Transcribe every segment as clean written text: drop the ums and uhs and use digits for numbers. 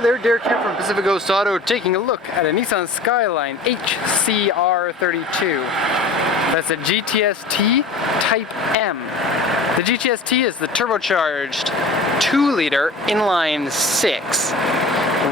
Hi there, Derek here from Pacific Coast Auto, taking a look at a Nissan Skyline HCR32. That's a GTS-T Type M. The GTS-T is the turbocharged 2-liter inline 6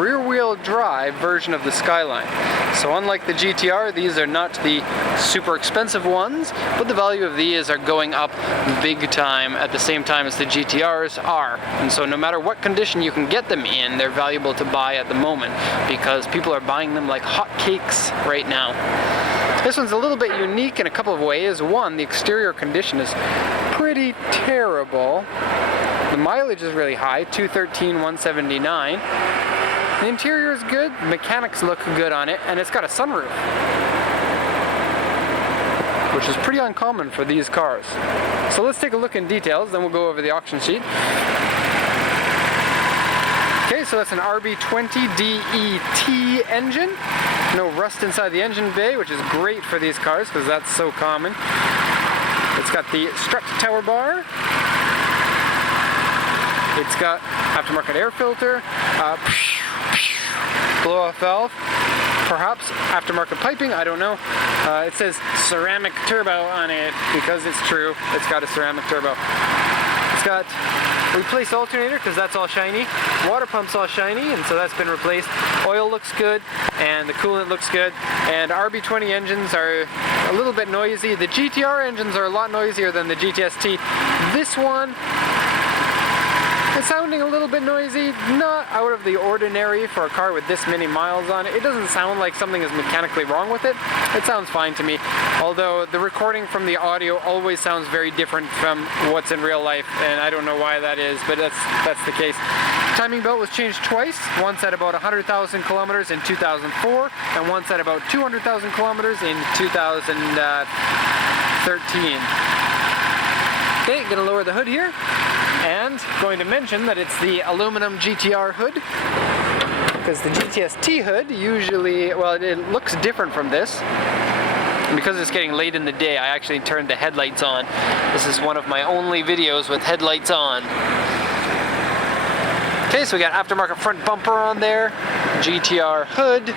rear-wheel drive version of the Skyline. So unlike the GTR, these are not the super expensive ones, but the value of these are going up big time at the same time as the GTRs are. And so no matter what condition you can get them in, they're valuable to buy at the moment because people are buying them like hotcakes right now. This one's a little bit unique in a couple of ways. One, the exterior condition is pretty terrible. The mileage is really high, 213, 179. The interior is good, the mechanics look good on it, and it's got a sunroof, which is pretty uncommon for these cars. So let's take a look in details, then we'll go over the auction sheet. Okay, so that's an RB20 DET engine. No rust inside the engine bay, which is great for these cars because that's so common. It's got the strut tower bar. It's got aftermarket air filter, blow-off valve, perhaps aftermarket piping, I don't know. It says ceramic turbo on it because it's true. It's got a ceramic turbo. It's got replaced alternator because that's all shiny. Water pump's all shiny, and so that's been replaced. Oil looks good, and the coolant looks good. And RB20 engines are a little bit noisy. The GTR engines are a lot noisier than the GTS-T. This one, it's sounding a little bit noisy, not out of the ordinary for a car with this many miles on it. It doesn't sound like something is mechanically wrong with it. It sounds fine to me, although the recording from the audio always sounds very different from what's in real life, and I don't know why that is, but that's the case. Timing belt was changed twice, once at about 100,000 kilometers in 2004, and once at about 200,000 kilometers in 2013. Okay, gonna lower the hood here. And going to mention that it's the aluminum GTR hood, because the GTS-T hood usually, well, it looks different from this. And because it's getting late in the day, I actually turned the headlights on. This is one of my only videos with headlights on. Okay, so we got aftermarket front bumper on there, GTR hood.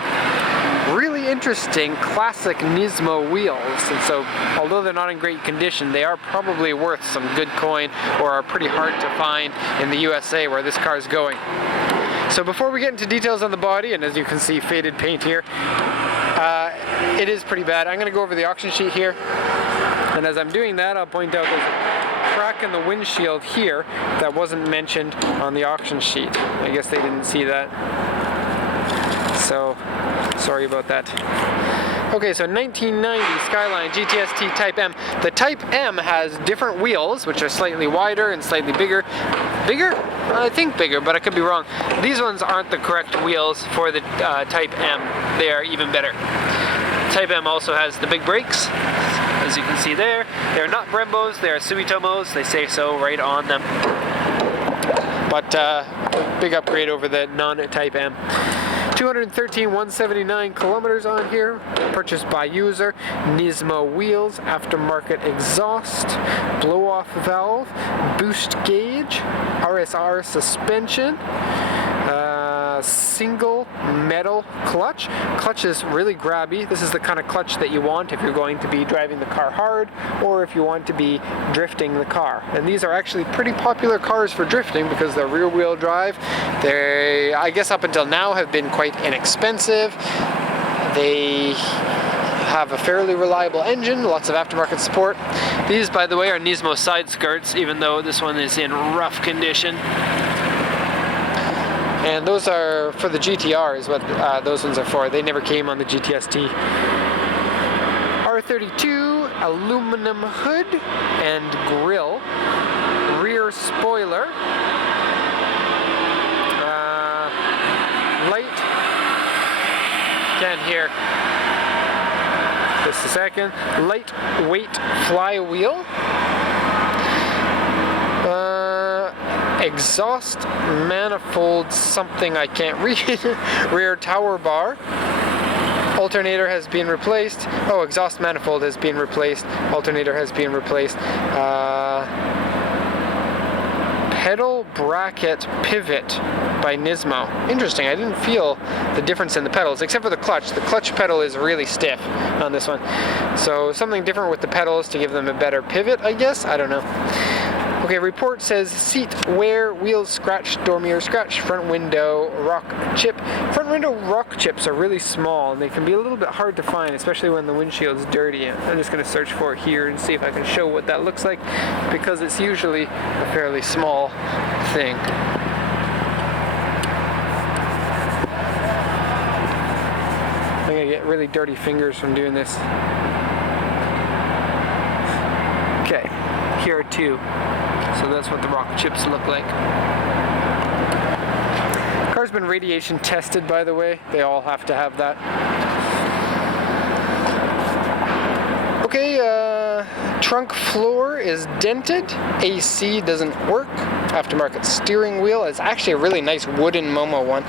Really interesting classic Nismo wheels, and so although they're not in great condition, they are probably worth some good coin or are pretty hard to find in the USA where this car is going. So before we get into details on the body, and as you can see, faded paint here, it is pretty bad. I'm going to go over the auction sheet here, and as I'm doing that, I'll point out there's a crack in the windshield here that wasn't mentioned on the auction sheet. I guess they didn't see that. So, sorry about that. Okay, so 1990 Skyline GTS-T Type M. The Type M has different wheels, which are slightly wider and slightly bigger. Bigger? I think bigger, but I could be wrong. These ones aren't the correct wheels for the Type M. They are even better. Type M also has the big brakes, as you can see there. They're not Brembos, they are Sumitomos. They say so right on them. But big upgrade over the non-Type M. 213, 179 kilometers on here, purchased by user, Nismo wheels, aftermarket exhaust, blow-off valve, boost gauge, RSR suspension, single metal clutch. Clutch is really grabby. This is the kind of clutch that you want if you're going to be driving the car hard or if you want to be drifting the car. And these are actually pretty popular cars for drifting because they're rear-wheel drive. They, I guess up until now, have been quite inexpensive. They have a fairly reliable engine, lots of aftermarket support. These, by the way, are Nismo side skirts, even though this one is in rough condition. And those are for the GTR is what those ones are for. They never came on the GTS-T. R32 aluminum hood and grille. Rear spoiler. Light. Can't hear. Just a second. Lightweight flywheel. Exhaust manifold something I can't read. Rear tower bar. Alternator has been replaced. Oh, exhaust manifold has been replaced. Alternator has been replaced. pedal bracket pivot by Nismo. Interesting, I didn't feel the difference in the pedals, except for the clutch. The clutch pedal is really stiff on this one. So something different with the pedals to give them a better pivot, I guess? I don't know. Okay, report says seat wear, wheels scratch, door mirror scratch, front window rock chip. Front window rock chips are really small and they can be a little bit hard to find, especially when the windshield's dirty. I'm just going to search for it here and see if I can show what that looks like, because it's usually a fairly small thing. I'm going to get really dirty fingers from doing this. Okay, here are two. So that's what the rock chips look like. Car's been radiation tested, by the way. They all have to have that. Okay, trunk floor is dented. AC doesn't work. Aftermarket steering wheel is actually a really nice wooden Momo one.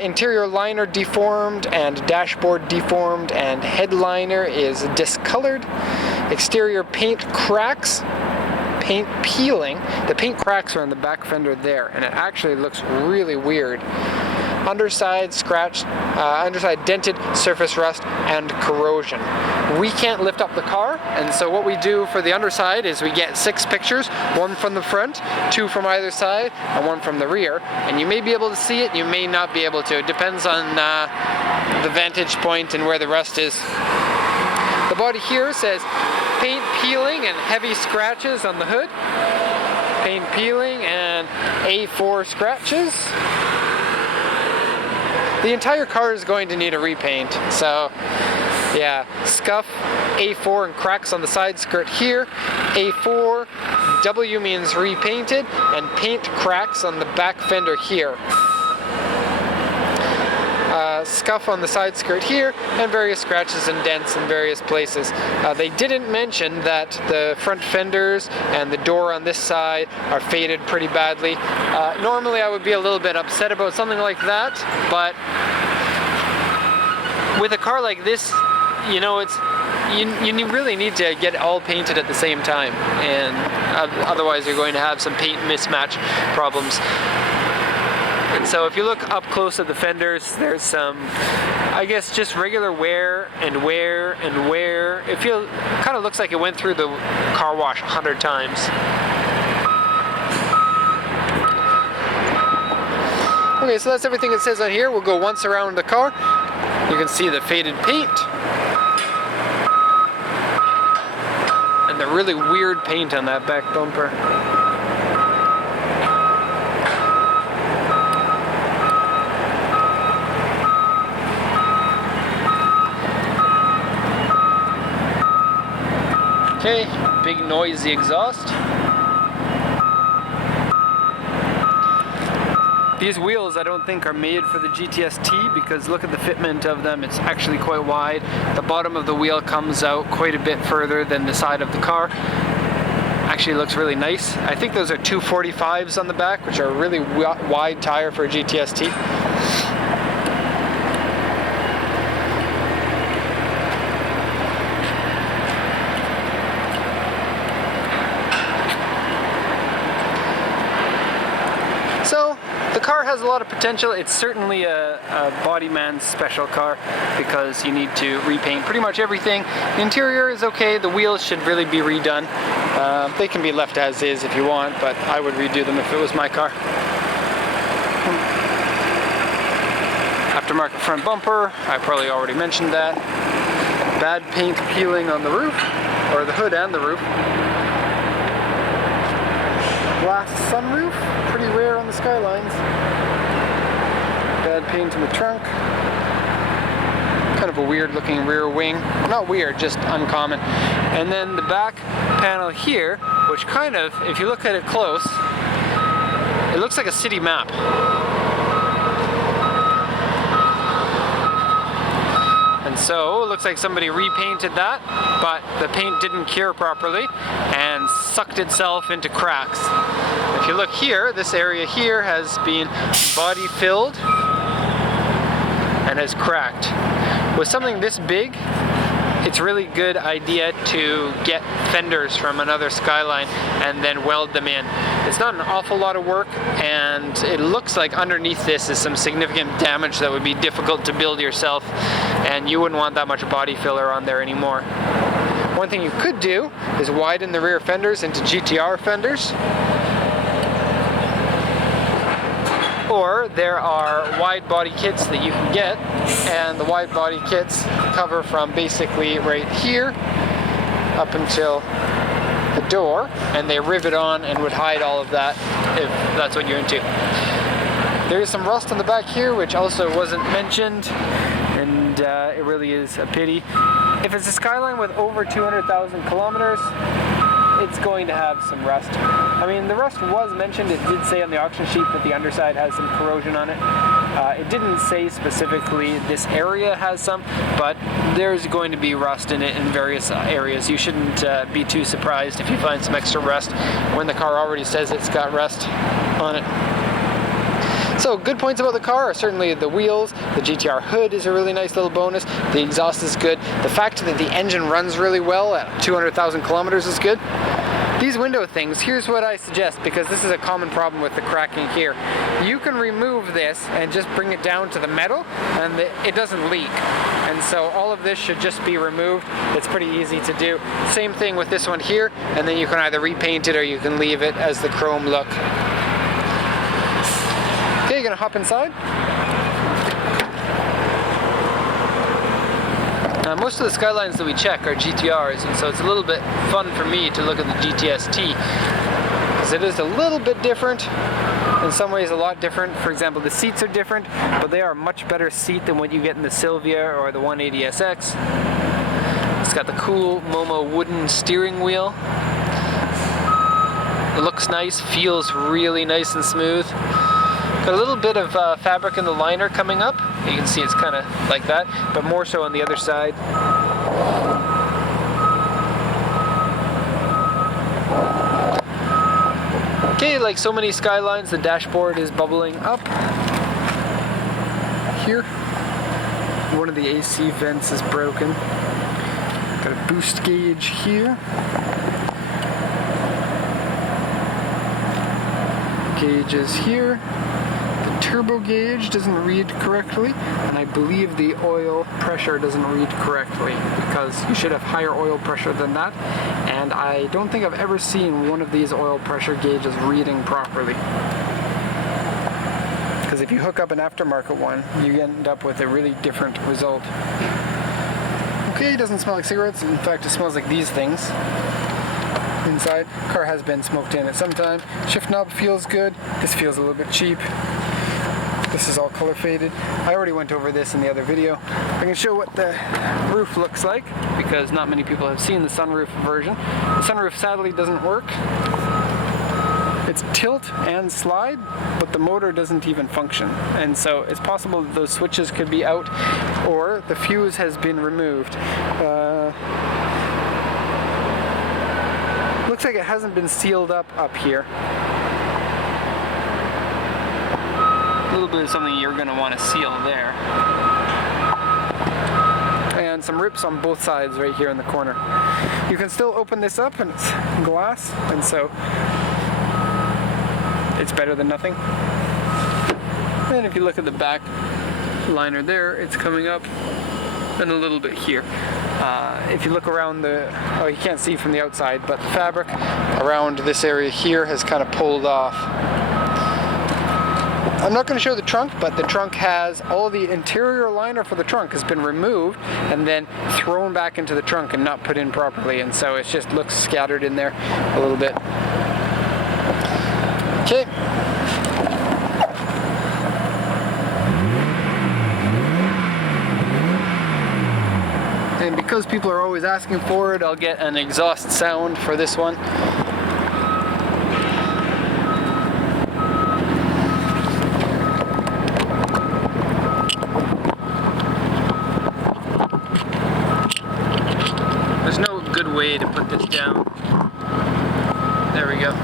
Interior liner deformed and dashboard deformed and headliner is discolored. Exterior paint cracks. Paint peeling. The paint cracks are on the back fender there, and it actually looks really weird. Underside scratched, underside dented, surface rust, and corrosion. We can't lift up the car, and so what we do for the underside is we get 6 pictures, 1 from the front, 2 from either side, and 1 from the rear. And you may be able to see it, you may not be able to. It depends on the vantage point and where the rust is. The body here says paint peeling and heavy scratches on the hood. Paint peeling and A4 scratches. The entire car is going to need a repaint, so yeah, scuff, A4 and cracks on the side skirt here. A4, W means repainted, and paint cracks on the back fender here. Scuff on the side skirt here, and various scratches and dents in various places. They didn't mention that the front fenders and the door on this side are faded pretty badly. Normally I would be a little bit upset about something like that, but with a car like this, you know, you really need to get it all painted at the same time, and otherwise you're going to have some paint mismatch problems. And so if you look up close at the fenders, there's some, I guess, just regular wear and wear and wear. It kind of looks like it went through the car wash 100 times. Okay, so that's everything it says on here. We'll go once around the car. You can see the faded paint. And the really weird paint on that back bumper. Okay, big noisy exhaust. These wheels I don't think are made for the GTS-T, because look at the fitment of them, it's actually quite wide. The bottom of the wheel comes out quite a bit further than the side of the car. Actually looks really nice. I think those are 245s on the back, which are a really wide tire for a GTS-T. So the car has a lot of potential. It's certainly a body man's special car, because you need to repaint pretty much everything. The interior is okay. The wheels should really be redone. They can be left as is if you want, but I would redo them if it was my car. Aftermarket front bumper, I probably already mentioned that. Bad paint peeling on the roof, or the hood and the roof. Glass sunroof, pretty rare on the Skylines. Bad paint in the trunk. Kind of a weird looking rear wing. Not weird, just uncommon. And then the back panel here, which kind of, if you look at it close, it looks like a city map. And so it looks like somebody repainted that, but the paint didn't cure properly and sucked itself into cracks. If you look here, this area here has been body filled and has cracked. With something this big, it's really good idea to get fenders from another Skyline and then weld them in. It's not an awful lot of work, and it looks like underneath this is some significant damage that would be difficult to build yourself, and you wouldn't want that much body filler on there anymore. One thing you could do is widen the rear fenders into GTR fenders. Or there are wide body kits that you can get, and the wide body kits cover from basically right here up until the door, and they rivet on and would hide all of that if that's what you're into. There is some rust on the back here, which also wasn't mentioned, and it really is a pity. If it's a Skyline with over 200,000 kilometers, it's going to have some rust. I mean, the rust was mentioned. It did say on the auction sheet that the underside has some corrosion on it. It didn't say specifically this area has some, but there's going to be rust in it in various areas. You shouldn't be too surprised if you find some extra rust when the car already says it's got rust on it. So good points about the car are certainly the wheels. The GTR hood is a really nice little bonus. The exhaust is good. The fact that the engine runs really well at 200,000 kilometers is good. These window things, here's what I suggest, because this is a common problem with the cracking here. You can remove this and just bring it down to the metal, and it doesn't leak. And so all of this should just be removed. It's pretty easy to do. Same thing with this one here, and then you can either repaint it or you can leave it as the chrome look. Okay, you're gonna hop inside. Most of the Skylines that we check are GTRs, and so it's a little bit fun for me to look at the GTS-T, because it is a little bit different, in some ways a lot different. For example, the seats are different, but they are a much better seat than what you get in the Silvia or the 180SX. It's got the cool Momo wooden steering wheel. It looks nice, feels really nice and smooth. Got a little bit of fabric in the liner coming up. You can see it's kind of like that, but more so on the other side. Okay, like so many Skylines, the dashboard is bubbling up. Here, one of the AC vents is broken. Got a boost gauge here. Gauges here. Turbo gauge doesn't read correctly, and I believe the oil pressure doesn't read correctly, because you should have higher oil pressure than that, and I don't think I've ever seen one of these oil pressure gauges reading properly. Because if you hook up an aftermarket one, you end up with a really different result. Okay, it doesn't smell like cigarettes. In fact, it smells like these things. Inside, car has been smoked in at some time. Shift knob feels good. This feels a little bit cheap. This is all color faded. I already went over this in the other video. I can show what the roof looks like, because not many people have seen the sunroof version. The sunroof sadly doesn't work. It's tilt and slide, but the motor doesn't even function. And so it's possible that those switches could be out, or the fuse has been removed. Looks like it hasn't been sealed up here. A little bit of something you're going to want to seal there. And some rips on both sides right here in the corner. You can still open this up, and it's glass, and so it's better than nothing. And if you look at the back liner there, it's coming up, and a little bit here. If you look around oh, you can't see from the outside, but the fabric around this area here has kind of pulled off. I'm not going to show the trunk, but the trunk has all the interior liner for the trunk has been removed and then thrown back into the trunk and not put in properly, and so it just looks scattered in there a little bit. Okay. And because people are always asking for it, I'll get an exhaust sound for this one. There's no good way to put this down. There we go.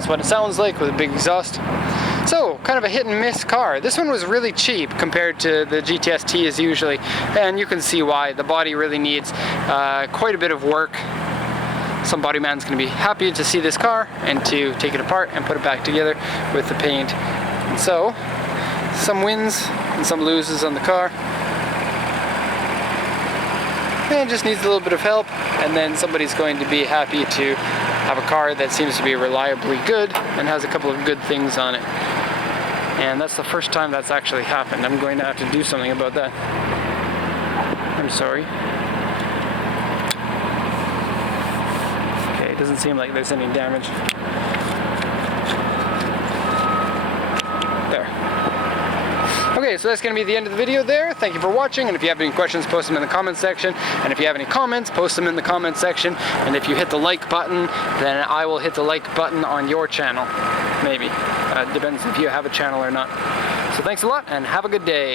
That's what it sounds like with a big exhaust. So, kind of a hit and miss car. This one was really cheap compared to the GTS-T is usually, and you can see why. The body really needs quite a bit of work. Some body man's going to be happy to see this car and to take it apart and put it back together with the paint. And so, some wins and some loses on the car. And it just needs a little bit of help, and then somebody's going to be happy to have a car that seems to be reliably good and has a couple of good things on it. And that's the first time that's actually happened. I'm going to have to do something about that. I'm sorry. Okay, it doesn't seem like there's any damage. There. Okay, so that's going to be the end of the video there. Thank you for watching, and if you have any questions, post them in the comments section. And if you have any comments, post them in the comments section. And if you hit the like button, then I will hit the like button on your channel. Maybe. Depends if you have a channel or not. So thanks a lot, and have a good day.